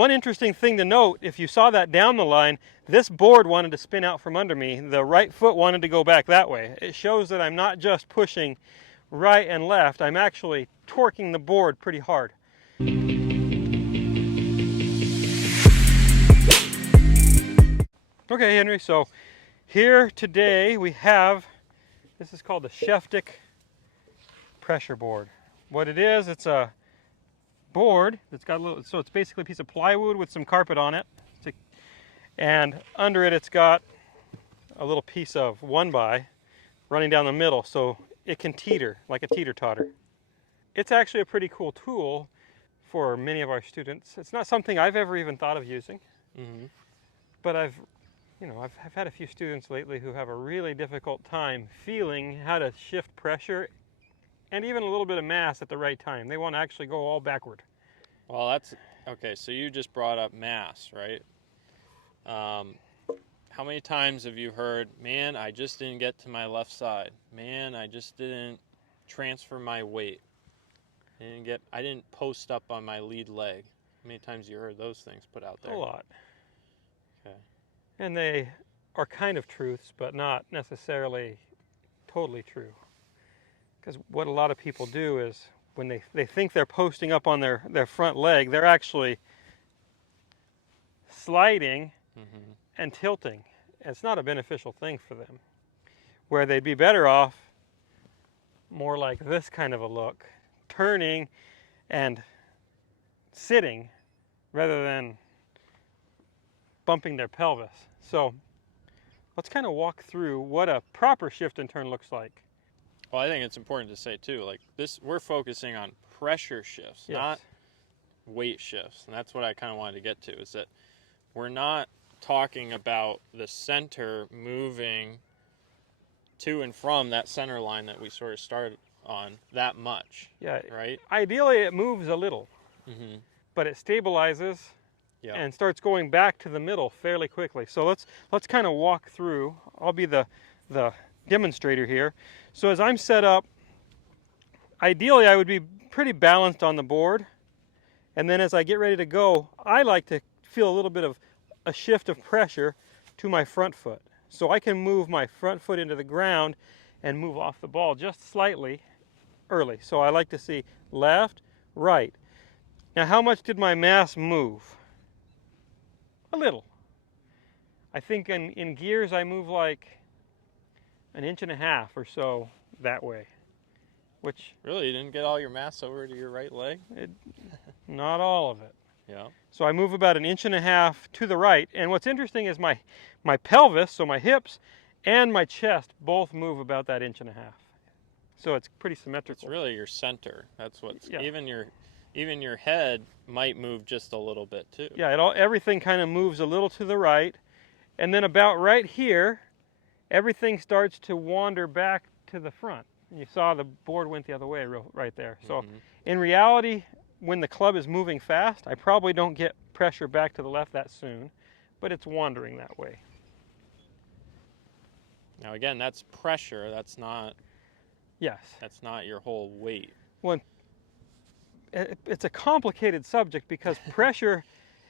One interesting thing to note, if you saw that down the line, this board wanted to spin out from under me. The right foot wanted to go back that way. It shows that I'm not just pushing right and left, I'm actually torquing the board pretty hard. Okay, Henry, so here today we have, this is called the Sheftic pressure board. What it is, it's a board that's got a little, so it's basically a piece of plywood with some carpet on it, and under it it's got a little piece of 1x running down the middle so it can teeter like a teeter-totter. It's actually a pretty cool tool for many of our students. It's not something I've ever even thought of using, but I've had a few students lately who have a really difficult time feeling how to shift pressure and even a little bit of mass at the right time. They want to actually go all backward. Well, that's okay. So you just brought up mass, right? How many times have you heard, man, I just didn't get to my left side. Man, I just didn't transfer my weight. I didn't post up on my lead leg. How many times have you heard those things put out there? A lot. Okay. And they are kind of truths, but not necessarily totally true. Because what a lot of people do is when they think they're posting up on their front leg, they're actually sliding and tilting. It's not a beneficial thing for them. Where they'd be better off more like this kind of a look, turning and sitting rather than bumping their pelvis. So let's kind of walk through what a proper shift and turn looks like. Well, I think it's important to say too, like this, we're focusing on pressure shifts, not weight shifts. And that's what I kind of wanted to get to, is that we're not talking about the center moving to and from that center line that we sort of started on that much. Yeah, right? Ideally it moves a little, but it stabilizes and starts going back to the middle fairly quickly. So let's kind of walk through. I'll be the demonstrator here. So as I'm set up, ideally I would be pretty balanced on the board, and then as I get ready to go, I like to feel a little bit of a shift of pressure to my front foot. So I can move my front foot into the ground and move off the ball just slightly early. So I like to see left, right. Now how much did my mass move? A little. I think in gears I move like 1.5 inches or so that way. Which really, you didn't get all your mass over to your right leg? Not all of it. Yeah. So I move about 1.5 inches to the right, and what's interesting is my pelvis, so my hips, and my chest both move about that 1.5 inches. So it's pretty symmetrical. It's really your center. That's what's even your head might move just a little bit too. Yeah, everything kind of moves a little to the right, and then about right here, everything starts to wander back to the front. You saw the board went the other way right there. So in reality, when the club is moving fast, I probably don't get pressure back to the left that soon, but it's wandering that way. Now again, that's pressure. That's not. Yes. That's not your whole weight. Well, it's a complicated subject because pressure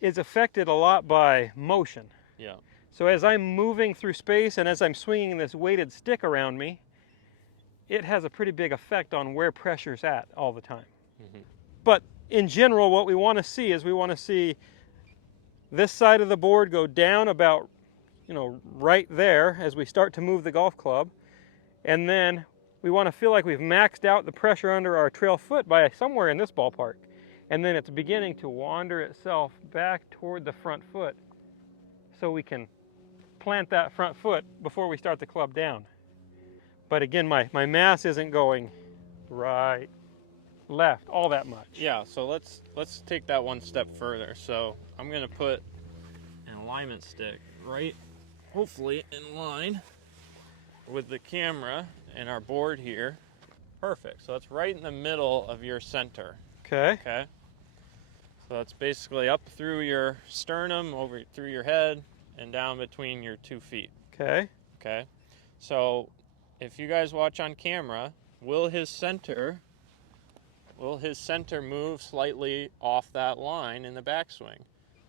is affected a lot by motion. Yeah. So as I'm moving through space and as I'm swinging this weighted stick around me, it has a pretty big effect on where pressure's at all the time. But in general, what we want to see is we want to see this side of the board go down about, right there as we start to move the golf club. And then we want to feel like we've maxed out the pressure under our trail foot by somewhere in this ballpark. And then it's beginning to wander itself back toward the front foot so we can plant that front foot before we start the club down. But again, my mass isn't going right, left, all that much. Yeah, so let's take that one step further. So I'm going to put an alignment stick right, hopefully in line with the camera and our board here. Perfect. So it's right in the middle of your center. Okay. Okay. So it's basically up through your sternum, over through your head, and down between your 2 feet. Okay. Okay. So if you guys watch on camera, will his center move slightly off that line in the backswing?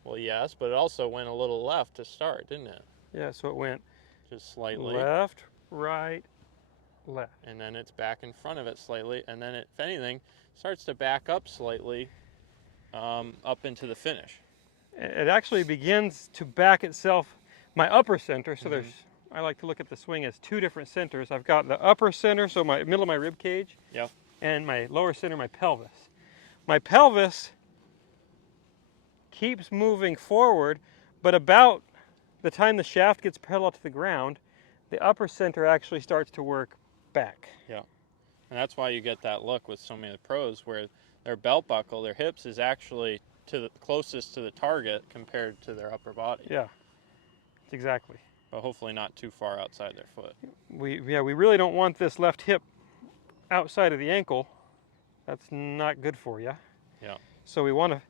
Well, yes, but it also went a little left to start, didn't it? Yeah, so it went just slightly. Left, right, left. And then it's back in front of it slightly, and then it, if anything, starts to back up slightly up into the finish. It actually begins to back itself, my upper center, so there's, I like to look at the swing as two different centers. I've got the upper center, so my middle of my rib cage, yep, and my lower center, my pelvis. My pelvis keeps moving forward, but about the time the shaft gets parallel to the ground, the upper center actually starts to work back. Yeah, and that's why you get that look with so many of the pros where their belt buckle, their hips is actually to the closest to the target compared to their upper body. Yeah, exactly. But hopefully not too far outside their foot. We really don't want this left hip outside of the ankle. That's not good for you. Yeah. So we want to,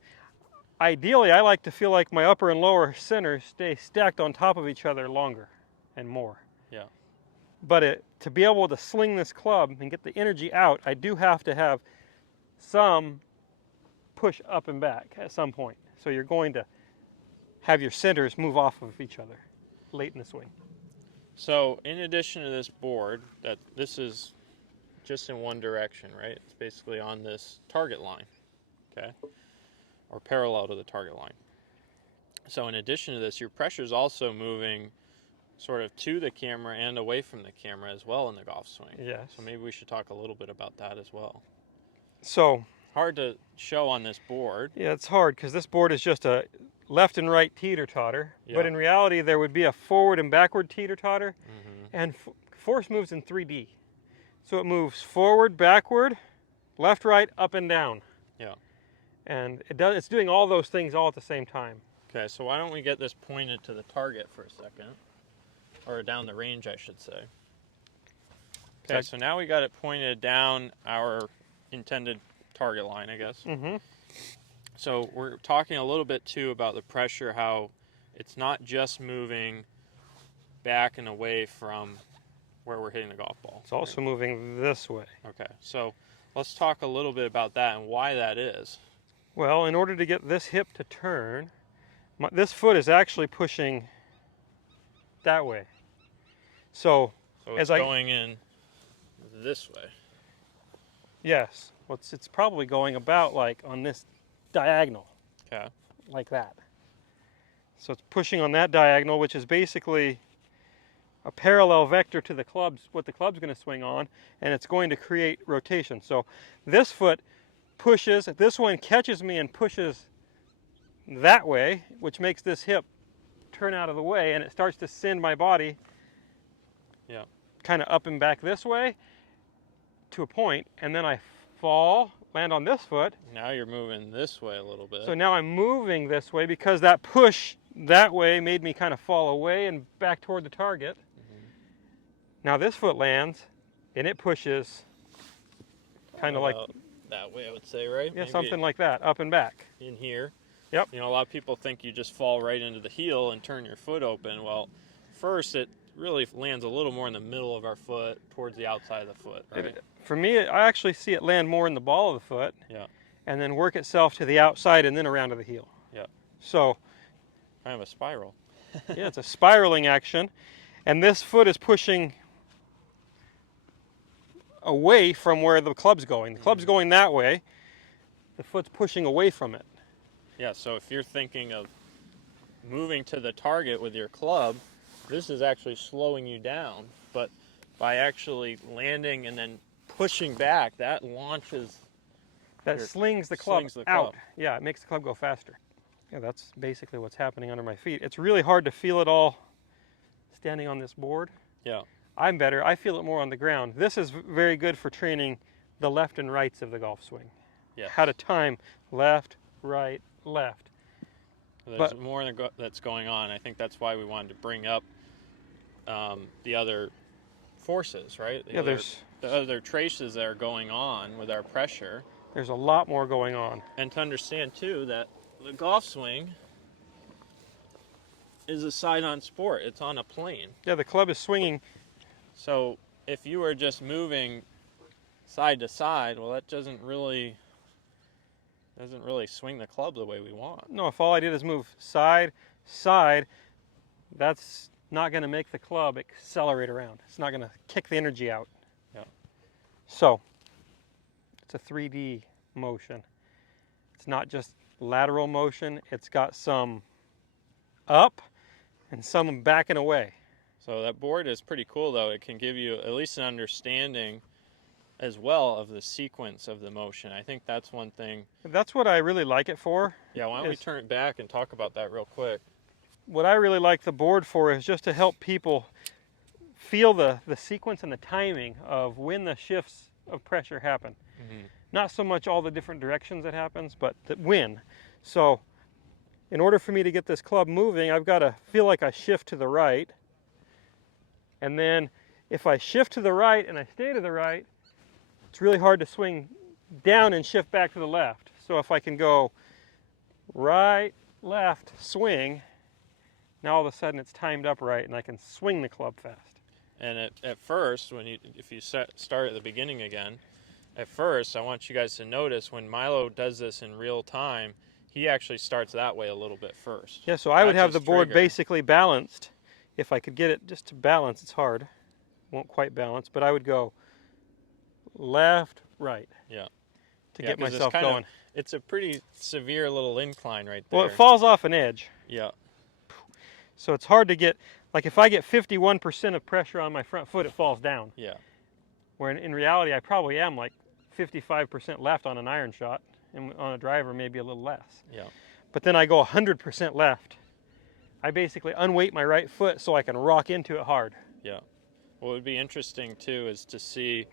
ideally I like to feel like my upper and lower centers stay stacked on top of each other longer and more. Yeah. But to be able to sling this club and get the energy out, I do have to have some push up and back at some point. So you're going to have your centers move off of each other late in the swing. So in addition to this board, that this is just in one direction, right? It's basically on this target line, okay? Or parallel to the target line. So in addition to this, your pressure is also moving sort of to the camera and away from the camera as well in the golf swing. Yes. So maybe we should talk a little bit about that as well. So hard to show on this board. Yeah, it's hard because this board is just a left and right teeter-totter. Yeah. But in reality, there would be a forward and backward teeter-totter. And force moves in 3D. So it moves forward, backward, left, right, up, and down. Yeah. And it's doing all those things all at the same time. Okay, so why don't we get this pointed to the target for a second? Or down the range, I should say. Okay, so now we got it pointed down our intended target line, I guess. So we're talking a little bit too about the pressure, how it's not just moving back and away from where we're hitting the golf ball. It's also moving this way. Okay, so let's talk a little bit about that and why that is. Well, in order to get this hip to turn, this foot is actually pushing that way. So it's going in this way. Yes. Well, it's probably going about like on this diagonal. Okay. Like that. So it's pushing on that diagonal, which is basically a parallel vector to the club's, what the club's going to swing on, and it's going to create rotation. So this foot pushes, this one catches me and pushes that way, which makes this hip turn out of the way, and it starts to send my body kind of up and back this way to a point, and then I fall, land on this foot. Now you're moving this way a little bit. So now I'm moving this way because that push that way made me kind of fall away and back toward the target. Now this foot lands, and it pushes kind of like that way, I would say, right? Yeah, Maybe something like that, up and back. In here. Yep. You know, a lot of people think you just fall right into the heel and turn your foot open. Well, first it really lands a little more in the middle of our foot, towards the outside of the foot, right? For me, I actually see it land more in the ball of the foot. Yeah. And then work itself to the outside and then around to the heel. Yeah. So kind of a spiral. Yeah, it's a spiraling action. And this foot is pushing away from where the club's going. The club's going that way. The foot's pushing away from it. Yeah, so if you're thinking of moving to the target with your club, this is actually slowing you down. But by actually landing and then pushing back, that launches... That slings the club out. Yeah, it makes the club go faster. Yeah, that's basically what's happening under my feet. It's really hard to feel it all standing on this board. Yeah. I'm better. I feel it more on the ground. This is very good for training the left and rights of the golf swing. Yeah. How to time left, right, left. There's more that's going on. I think that's why we wanted to bring up the other forces, right? The other traces that are going on with our pressure. There's a lot more going on. And to understand, too, that the golf swing is a side-on sport. It's on a plane. Yeah, the club is swinging. So if you were just moving side to side, well, that doesn't really doesn't really swing the club the way we want. No, if all I did is move side, side, that's not going to make the club accelerate around. It's not going to kick the energy out. Yeah. So, it's a 3D motion. It's not just lateral motion, it's got some up and some backing away. So that board is pretty cool, though. It can give you at least an understanding as well of the sequence of the motion. I think that's one thing. That's what I really like it for. Yeah, why don't we turn it back and talk about that real quick? What I really like the board for is just to help people feel the sequence and the timing of when the shifts of pressure happen. Mm-hmm. Not so much all the different directions it happens, but when. So in order for me to get this club moving, I've got to feel like I shift to the right. And then if I shift to the right and I stay to the right, it's really hard to swing down and shift back to the left. So if I can go right, left, swing, now all of a sudden it's timed up right and I can swing the club fast. And at first, if you start at the beginning again, at first I want you guys to notice when Milo does this in real time, he actually starts that way a little bit first. Yeah, so I would have the board basically balanced. If I could get it just to balance, it's hard. Won't quite balance, but I would go left, right. Yeah. To get myself going. It's a pretty severe little incline right there. Well, it falls off an edge. Yeah. So it's hard to get, like if I get 51% of pressure on my front foot, it falls down. Yeah. Where in reality, I probably am like 55% left on an iron shot, and on a driver, maybe a little less. Yeah. But then I go 100% left. I basically unweight my right foot so I can rock into it hard. Yeah. What would be interesting too is to see,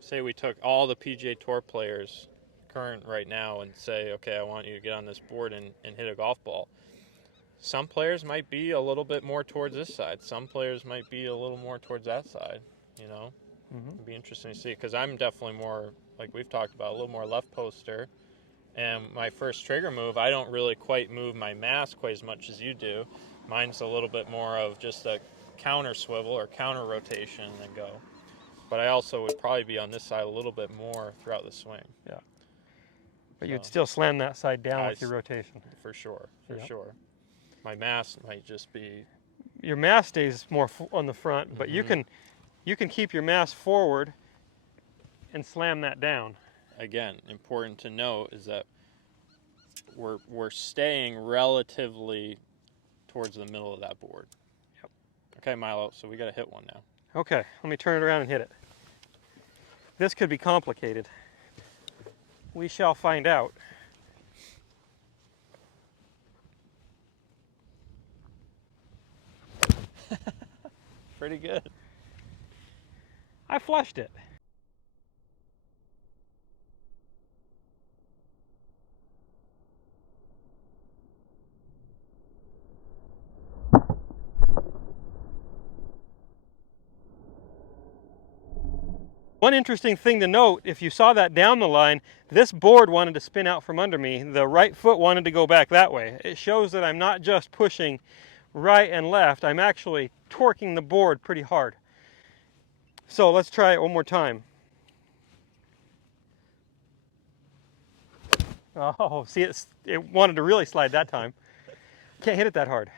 say we took all the PGA Tour players current right now and say, okay, I want you to get on this board and hit a golf ball. Some players might be a little bit more towards this side. Some players might be a little more towards that side, you know? Mm-hmm. It'd be interesting to see, because I'm definitely more, like we've talked about, a little more left poster. And my first trigger move, I don't really quite move my mass quite as much as you do. Mine's a little bit more of just a counter swivel or counter rotation and then go. But I also would probably be on this side a little bit more throughout the swing. Yeah. But you'd still slam that side down with your rotation. For sure, for sure. My mass might just be... Your mass stays more on the front, but you can keep your mass forward and slam that down. Again, important to note is that we're staying relatively towards the middle of that board. Yep. Okay, Milo, so we got to hit one now. Okay, let me turn it around and hit it. This could be complicated. We shall find out. Pretty good. I flushed it. One interesting thing to note, if you saw that down the line, this board wanted to spin out from under me. The right foot wanted to go back that way. It shows that I'm not just pushing right and left, I'm actually torquing the board pretty hard. So let's try it one more time. Oh, see, it wanted to really slide that time. Can't hit it that hard.